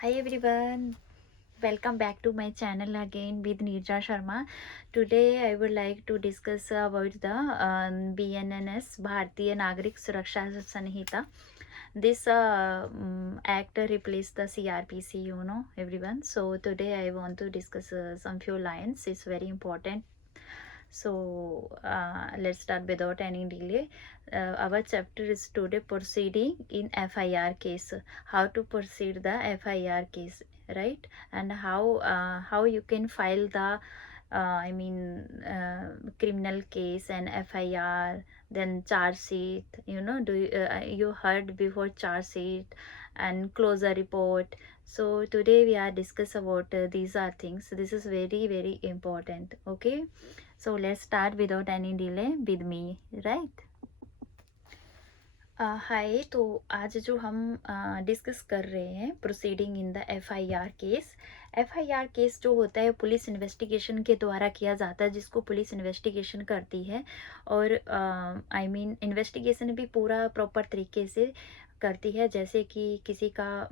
Hi everyone, welcome back to my channel again with Neerja Sharma. Today I would like to discuss about the BNNS Bharatiya Nagrik Suraksha Sanhita. This act replaced the CRPC, everyone. So today I want to discuss some few lines. It's very important. So let's start without any delay. Our chapter is today proceeding in FIR case. How to proceed the FIR case, right? And how you can file the criminal case and FIR, then charge sheet. You heard before charge sheet and closure report. So today we are discuss about these are things. This is very very important. Okay, so let's start without any delay with me, right? हाय, तो आज जो हम discuss कर रहे हैं proceeding in the FIR case. FIR case जो होता है पुलिस इन्वेस्टिगेशन के द्वारा किया जाता है, जिसको पुलिस इन्वेस्टिगेशन करती है। और इन्वेस्टिगेशन भी पूरा प्रॉपर तरीके से करती है, जैसे कि किसी का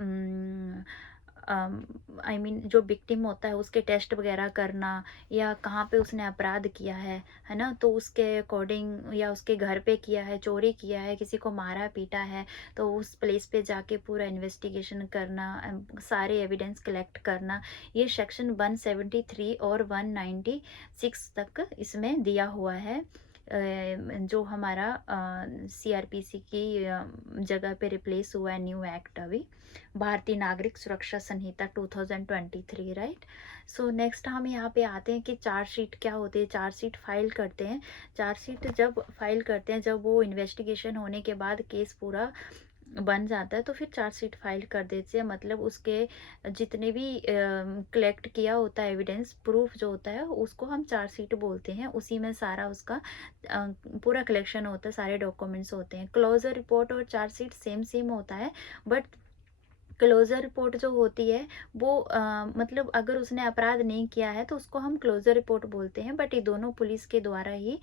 जो विक्टिम होता है उसके टेस्ट वगैरह करना, या कहाँ पे उसने अपराध किया है ना, तो उसके अकॉर्डिंग, या उसके घर पे किया है, चोरी किया है, किसी को मारा पीटा है, तो उस प्लेस पे जाके पूरा इन्वेस्टिगेशन करना, सारे एविडेंस कलेक्ट करना। ये सेक्शन 173 और 196 तक इसमें दिया हुआ है। जो हमारा सीआरपीसी की जगह पे रिप्लेस हुआ है न्यू एक्ट अभी, भारतीय नागरिक सुरक्षा संहिता 2023, राइट। सो नेक्स्ट हम यहाँ पे आते हैं कि चार्जशीट क्या होती है। चार्जशीट फाइल करते हैं। चार्जशीट जब फाइल करते हैं, जब वो इन्वेस्टिगेशन होने के बाद केस पूरा बन जाता है, तो फिर चार्जशीट फाइल कर देते हैं। मतलब उसके जितने भी कलेक्ट किया होता है एविडेंस, प्रूफ जो होता है, उसको हम चार्जशीट बोलते हैं। उसी में सारा उसका पूरा कलेक्शन होता है, सारे डॉक्यूमेंट्स होते हैं। क्लोजर रिपोर्ट और चार्जशीट सेम सेम होता है, बट क्लोजर रिपोर्ट जो होती है वो मतलब अगर उसने अपराध नहीं किया है तो उसको हम क्लोजर रिपोर्ट बोलते हैं, बट ये दोनों पुलिस के द्वारा ही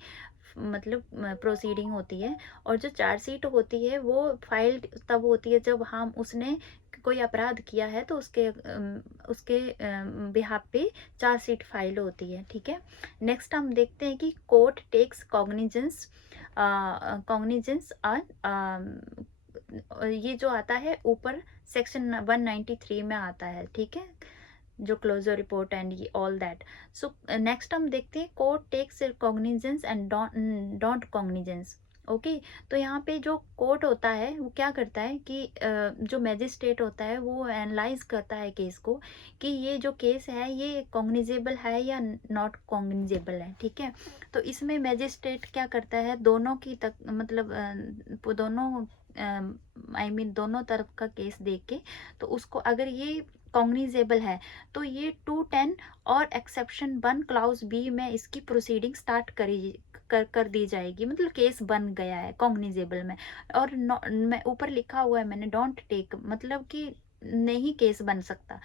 मतलब प्रोसीडिंग होती है। और जो चार्जशीट होती है वो फाइल तब होती है जब हम उसने कोई अपराध किया है, तो उसके बिहाफ पे चार्जशीट फाइल होती है, ठीक है। नेक्स्ट हम देखते हैं कि court takes cognizance cognizance on, ये जो आता है ऊपर सेक्शन 193 में आता है, ठीक है, जो क्लोजर रिपोर्ट एंड ये ऑल दैट। सो नेक्स्ट हम देखते हैं court takes cognizance and don't cognizance. Okay, तो यहाँ पे जो कोर्ट होता है वो क्या करता है कि जो मैजिस्ट्रेट होता है वो एनालाइज करता है केस को, कि ये जो केस है ये कॉग्निजेबल है या नॉट कॉग्निजेबल है, ठीक है। तो इसमें मैजिस्ट्रेट क्या करता है, दोनों की तक मतलब दोनों दोनों तरफ का केस देख के, तो उसको अगर ये कॉग्निजेबल है तो ये 210 और एक्सेप्शन 1 क्लाउज बी में इसकी प्रोसीडिंग स्टार्ट कर दी जाएगी। मतलब केस बन गया है कॉग्निजेबल में। और मैं ऊपर लिखा हुआ है मैंने डोंट टेक, मतलब कि नहीं केस बन सकता,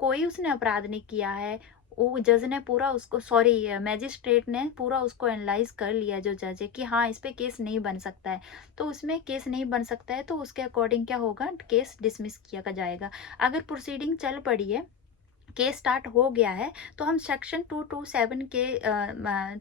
कोई उसने अपराध नहीं किया है। वो जज ने पूरा उसको, सॉरी मैजिस्ट्रेट ने पूरा उसको एनालाइज कर लिया, जो जज है, कि हाँ इस पे केस नहीं बन सकता है। तो उसमें केस नहीं बन सकता है तो उसके अकॉर्डिंग क्या होगा, केस डिसमिस किया जाएगा। अगर प्रोसीडिंग चल पड़ी है, केस स्टार्ट हो गया है, तो हम सेक्शन 227 के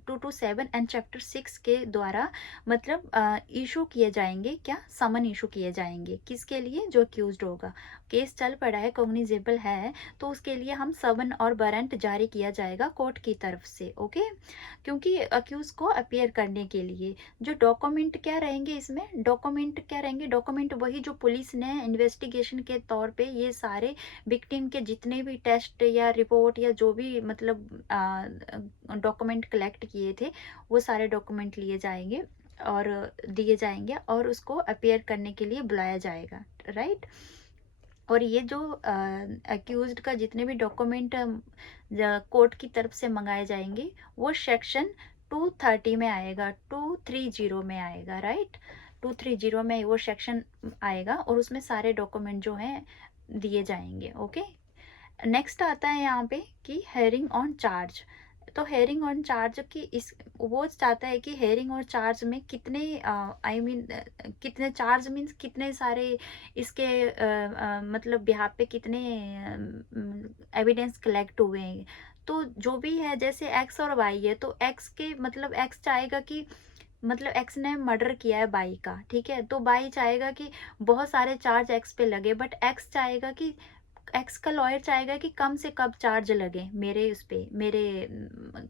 227 एंड चैप्टर 6 के द्वारा मतलब इशू किए जाएंगे, क्या समन इशू किए जाएंगे, किसके लिए, जो अक्यूज्ड होगा। केस चल पड़ा है, कॉग्निजेबल है, तो उसके लिए हम समन और वारंट जारी किया जाएगा कोर्ट की तरफ से। ओके, क्योंकि अक्यूज को अपीयर करने के लिए जो डॉक्यूमेंट क्या रहेंगे, इसमें डॉक्यूमेंट क्या रहेंगे, डॉक्यूमेंट वही जो पुलिस ने इन्वेस्टिगेशन के तौर पे ये सारे विक्टिम के जितने भी टेस्ट या रिपोर्ट या जो भी मतलब डॉक्यूमेंट कलेक्ट किए थे, वो सारे डॉक्यूमेंट लिए जाएंगे और दिए जाएंगे और उसको अपीयर करने के लिए बुलाया जाएगा, राइट। और ये जो अक्यूज्ड का जितने भी डॉक्यूमेंट कोर्ट की तरफ से मंगाए जाएंगे, वो सेक्शन 230 में आएगा, 230 में आएगा, राइट। 230 में वो सेक्शन आएगा और उसमें सारे डॉक्यूमेंट जो हैं दिए जाएंगे। ओके, नेक्स्ट आता है यहाँ पे कि हेयरिंग ऑन चार्ज। तो हेयरिंग ऑन चार्ज की इस वो चाहता है कि हेयरिंग और चार्ज में कितने कितने चार्ज मीन्स कितने सारे इसके मतलब बिहाफ पे कितने एविडेंस कलेक्ट हुए हैं। तो जो भी है, जैसे एक्स और वाई है, तो एक्स के मतलब एक्स चाहेगा कि मतलब एक्स ने मर्डर किया है बाई का, ठीक है, तो बाई चाहेगा कि बहुत सारे चार्ज एक्स पे लगे, बट एक्स चाहेगा कि एक्स का लॉयर चाहेगा कि कम से कम चार्ज लगे मेरे उस पे, मेरे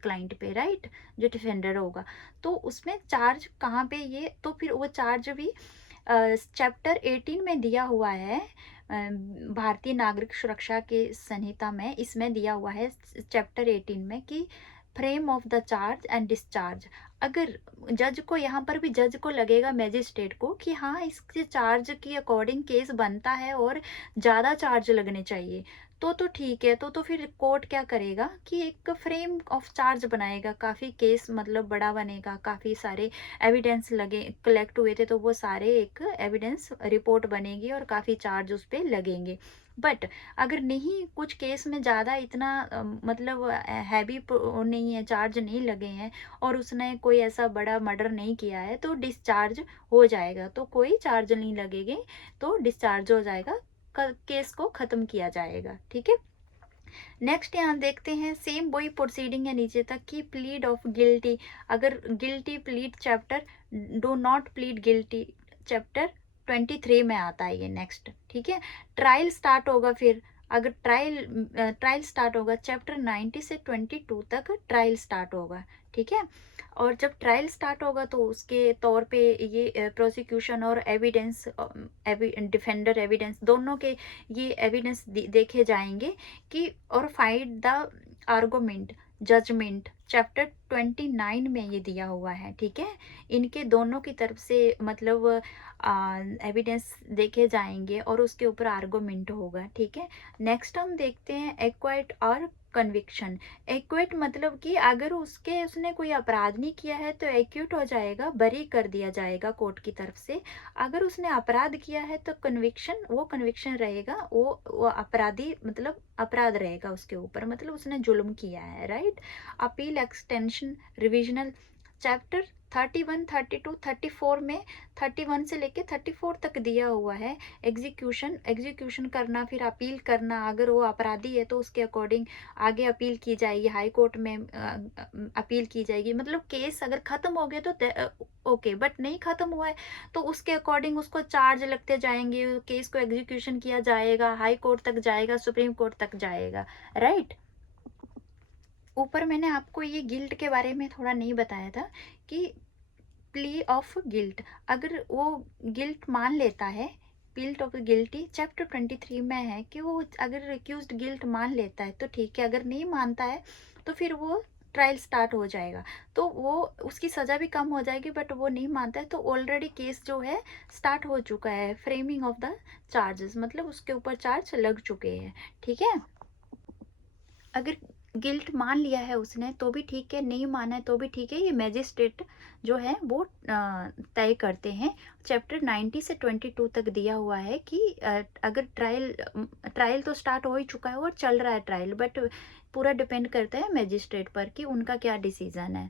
क्लाइंट पे, राइट, जो डिफेंडर होगा। तो उसमें चार्ज कहाँ पे, ये तो फिर वो चार्ज भी चैप्टर 18 में दिया हुआ है, भारतीय नागरिक सुरक्षा के संहिता में, इसमें दिया हुआ है चैप्टर 18 में कि frame of the charge and discharge. अगर जज को, यहाँ पर भी जज को लगेगा, मैजिस्ट्रेट को, कि हाँ इसके चार्ज के अकॉर्डिंग केस बनता है और ज़्यादा चार्ज लगने चाहिए, तो ठीक है। तो फिर कोर्ट क्या करेगा कि एक फ्रेम ऑफ चार्ज बनाएगा, काफ़ी केस मतलब बड़ा बनेगा, काफ़ी सारे एविडेंस लगे कलेक्ट हुए थे, तो वो सारे एक एविडेंस रिपोर्ट बनेगी और काफ़ी चार्ज उस पर लगेंगे। बट अगर नहीं, कुछ केस में ज़्यादा इतना मतलब हैवी नहीं है, चार्ज नहीं लगे हैं, और उसने कोई ऐसा बड़ा मर्डर नहीं किया है, तो डिस्चार्ज हो जाएगा, तो कोई चार्ज नहीं लगेंगे, तो डिस्चार्ज हो जाएगा, केस को ख़त्म किया जाएगा, ठीक है। नेक्स्ट यहाँ देखते हैं, सेम वही प्रोसीडिंग है नीचे तक की, प्लीड ऑफ गिल्टी। अगर guilty plead chapter, do not plead guilty chapter 23 में आता है ये नेक्स्ट, ठीक है। ट्रायल स्टार्ट होगा फिर, अगर ट्रायल स्टार्ट होगा चैप्टर 90 से 22 तक ट्रायल स्टार्ट होगा, ठीक है। और जब ट्रायल स्टार्ट होगा तो उसके तौर पे ये प्रोसिक्यूशन और एविडेंस, डिफेंडर एविडेंस दोनों के ये एविडेंस देखे जाएंगे कि, और find the argument judgment chapter 29 में ये दिया हुआ है, ठीक है। इनके दोनों की तरफ से मतलब एविडेंस देखे जाएंगे और उसके ऊपर आर्गुमेंट होगा, ठीक है। नेक्स्ट हम देखते हैं एक्वाइट और कन्विक्शन। एक्विट मतलब कि अगर उसने कोई अपराध नहीं किया है तो एक्यूट हो जाएगा, बरी कर दिया जाएगा कोर्ट की तरफ से। अगर उसने अपराध किया है तो कन्विक्शन, वो कन्विक्शन रहेगा, वो अपराधी मतलब अपराध रहेगा उसके ऊपर, मतलब उसने जुल्म किया है, right. Appeal extension revisional chapter 31 32 34 में 31 से लेके 34 तक दिया हुआ है। एग्जीक्यूशन करना, फिर अपील करना, अगर वो अपराधी है तो उसके अकॉर्डिंग आगे अपील की जाएगी, हाई कोर्ट में अपील की जाएगी, मतलब केस अगर खत्म हो गया तो ओके, बट नहीं खत्म हुआ है तो उसके अकॉर्डिंग उसको चार्ज लगते जाएंगे, केस को एग्जीक्यूशन किया जाएगा, हाई कोर्ट तक जाएगा, सुप्रीम कोर्ट तक जाएगा, राइट। ऊपर मैंने आपको ये गिल्ट के बारे में थोड़ा नहीं बताया था कि प्ली ऑफ गिल्ट, अगर वो गिल्ट मान लेता है, गिल्ट ऑफ गिल्टी चैप्टर 23 में है कि वो अगर एक्यूज्ड गिल्ट मान लेता है तो ठीक है, अगर नहीं मानता है तो फिर वो ट्रायल स्टार्ट हो जाएगा, तो वो उसकी सज़ा भी कम हो जाएगी, बट वो नहीं मानता है तो ऑलरेडी केस जो है स्टार्ट हो चुका है, फ्रेमिंग ऑफ द चार्जेस, मतलब उसके ऊपर चार्ज लग चुके हैं, ठीक है। अगर गिल्ट मान लिया है उसने तो भी ठीक है, नहीं माना है तो भी ठीक है, ये मैजिस्ट्रेट जो है वो तय करते हैं। चैप्टर 90 से 22 तक दिया हुआ है कि अगर ट्रायल तो स्टार्ट हो ही चुका है और चल रहा है ट्रायल, बट पूरा डिपेंड करता है मैजिस्ट्रेट पर कि उनका क्या डिसीजन है।